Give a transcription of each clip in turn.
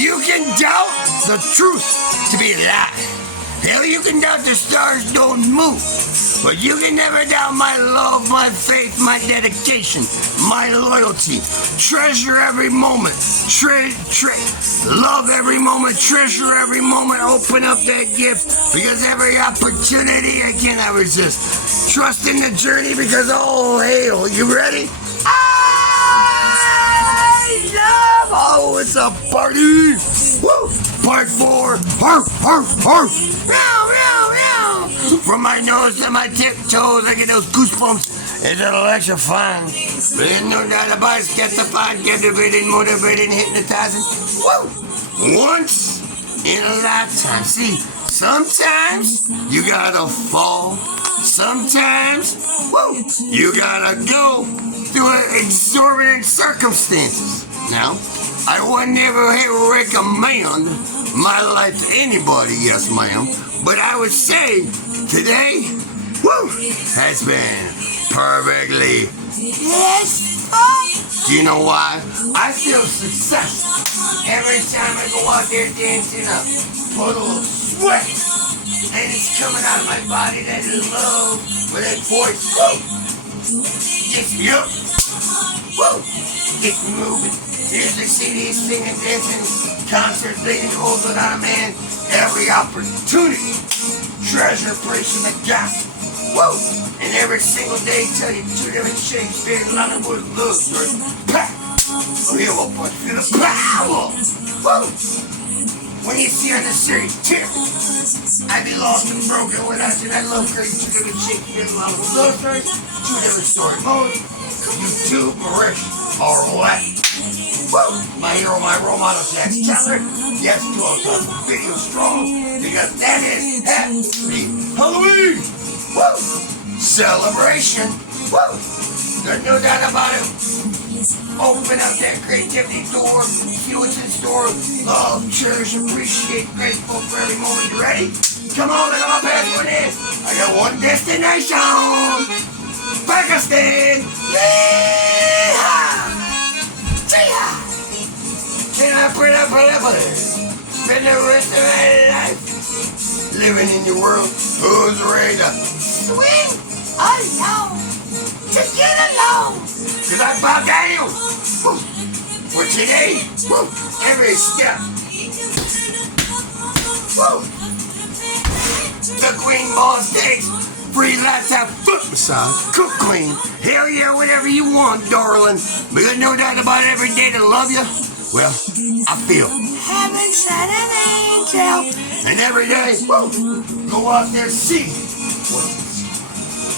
You can doubt the truth to be a lie. Hell, you can doubt the stars don't move. But you can never doubt my love, my faith, my dedication, my loyalty. Treasure every moment. Love every moment. Treasure every moment. Open up that gift because every opportunity I cannot resist. Trust in the journey because all hail. You ready? I love. Oh, it's a party. Woo! Part 4. Harf, harf, harf. Meow, meow, meow. From my nose to my tiptoes, I get those goosebumps. It's electrifying. But there's no doubt about it. It's testifying, captivating, motivating, hypnotizing. Woo! Once in a lifetime. See, sometimes you gotta fall. Sometimes, woo, you gotta go through exorbitant circumstances. Now, I would never recommend my life to anybody, yes ma'am, but I would say today, woo, has been perfectly yes. Do you know why? I feel success every time I go out there dancing a puddle of sweat, and it's coming out of my body, that love with that voice, woo, gets me up, woo, gets me moving. Music, CDs, singing, dancing, concerts, leading goals without a man, every opportunity. Treasure, preaching the gospel. Woo! And every single day tell you 2 different Shakespeare, London Wood, love stories. Pack! Feel a bunch, feel the power! Woo! When you see on the series, tear. I be lost and broken without you. I love crazy 2 different Shakespeare, London Wood, love stories. 2 different story modes. YouTube, Marish, alright. Woo! My hero, my role model, Jack Teller. Yes, 12 video strong because that is happy Halloween. Woo! Celebration. Woo! There's no doubt about it. Open up that creativity door. See what's in store. Love, cherish, appreciate, grateful for every moment. You ready? Come on, let my pass one in. I got one destination. Pakistan. Yeehaw! Can I put up? Spend the rest of my life living in your world. Who's ready to swing along to get along? Cause I bow down for today. Woo. Every step. Woo. The Queen Boss takes free laptop foot massage. Cook queen. Hell yeah, whatever you want, darling. Because no doubt about it, every day to love you. Well, I feel heaven sent an angel. And every day, woo, go out there, see.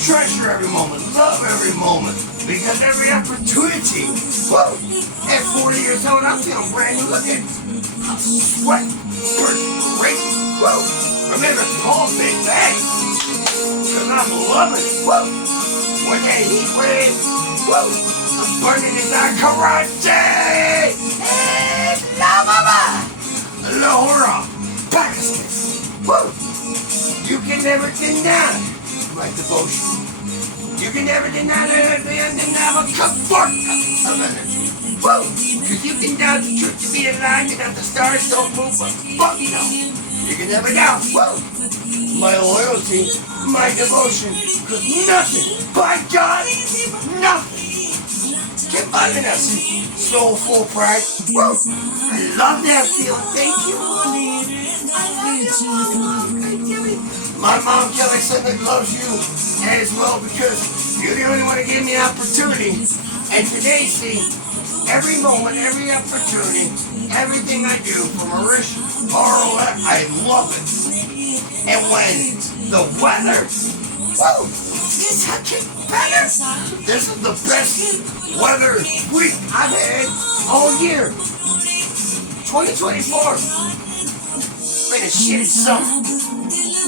Treasure every moment, love every moment. Because every opportunity, woo, at 40 years old, I'm feeling brand new. Look at I'm sweating, perspiration, woo. Remember, small big bags. Because I'm loving it, woo. When that heat wave, woo, I'm burning it like karate. Lahore, Pakistan. Woo! You can never deny my devotion. You can never deny the undeniable comfort of energy. Woo! Because you can doubt the truth to be a lie, you doubt the stars don't move, but fuck no. You can never doubt, woo! My loyalty, my devotion, because nothing, by God, nothing can buy me nothing. Soulful pride. Woo! I love that feeling. Thank you. My mom, Kelly, said that loves you as well because you're the only one that gave me an opportunity. And today, see, every moment, every opportunity, everything I do for Marish, ROF, I love it. And when the weather, woo, is getting better. This is the best weather week I've had all year. 2024. Been a shitty summer.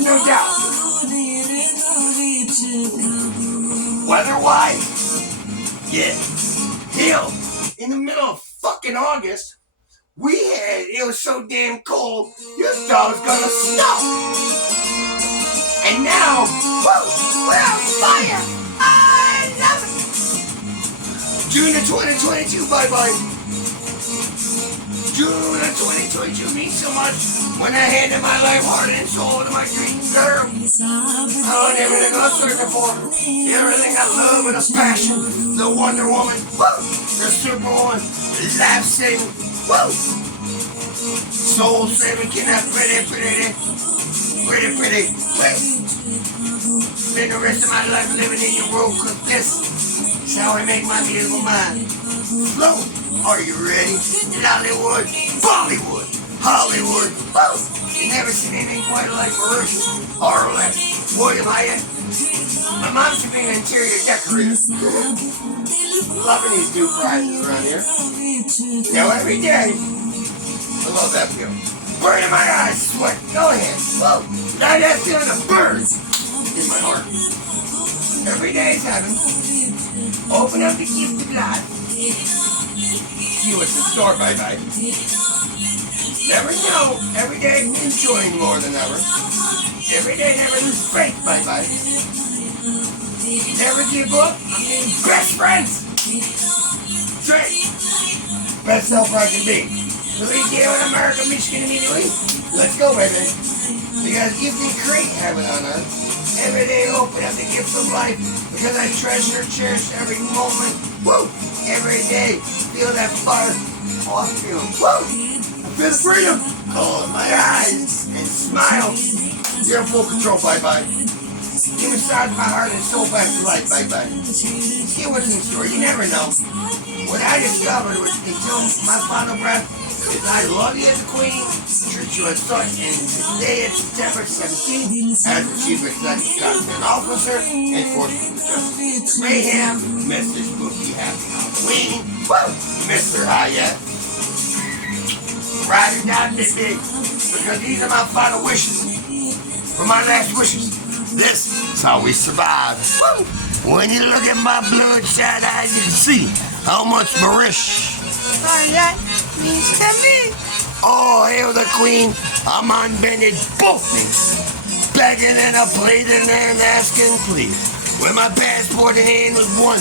No doubt. Weather-wise, yeah. Hell, in the middle of fucking August, it was so damn cold, you thought it was gonna snow. And now, woo, we're on fire. I love it. June of 2022, bye-bye. June of 2022 means so much when I handed my life, heart, and soul to my dream girl. Oh, and everything I was searching for, everything I love with a passion, the Wonder Woman, woo, the Superwoman, life saving, woo, soul saving, pretty, wait. Spend the rest of my life living in your world, cause this is how I make my beautiful mind flow. Are you ready? Lollywood, Bollywood, Hollywood, woo! You never seen anything quite like Mauritius, Arlen, William Hayat. My mom should be an interior decorator. Loving these new prizes around here. Now every day, I love that feeling. Burn in my eyes, sweat, go ahead, whoa! Now that feeling of burn in my heart. Every day is heaven. Open up the gift of life. See what's in store, bye-bye. Never know. Every day enjoying more than ever. Every day never lose faith, bye-bye. Never give up. I mean, best friends. Straight. Best self I can be. So we deal in America, Michigan immediately. Let's go, baby. Because gift and create heaven on earth. Every day open up the gift of life because I treasure, cherish every moment. Woo! Every day feel that fire. Oh, I feel it. Woo! I feel the freedom. Close my eyes and smile. You're in full control. Bye-bye. You massage my heart and soul back to life. Bye-bye. See what's in store. You never know. What I discovered was until my final breath is I love you as a queen, treat you as such, and today is September 17th as the Chief Executive Officer and Enforcement Justice. Mayhem, Mr. Spooky, Happy Halloween, woo, Mr. Hayat. Ride it down this day, because these are my final wishes. For my last wishes, this is how we survive. Woo! When you look at my bloodshot eyes, you can see how much Marish. Hayat means to me. Oh, hail the queen. I'm on bended both knees, begging and a pleading and asking please. With my passport in hand with one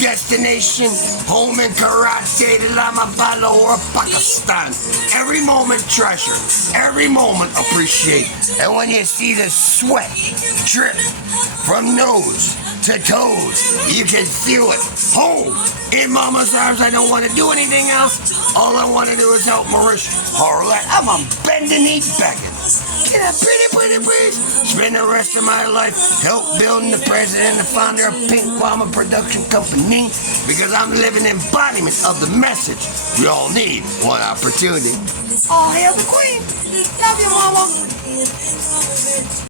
destination, home in Karachi, Islamabad or Pakistan. Every moment treasure, every moment appreciate. And when you see the sweat drip from nose to toes, you can feel it. Home in mama's arms. I don't want to do anything else. All I want to do is help Mauritius. Alright, I'm on bending knee begging. Get up, pretty, please. Spend the rest of my life help building the president and the founder of Pink Llama Production Company, because I'm living embodiment of the message we all need one opportunity. Oh, hail the queen. Love you, mama.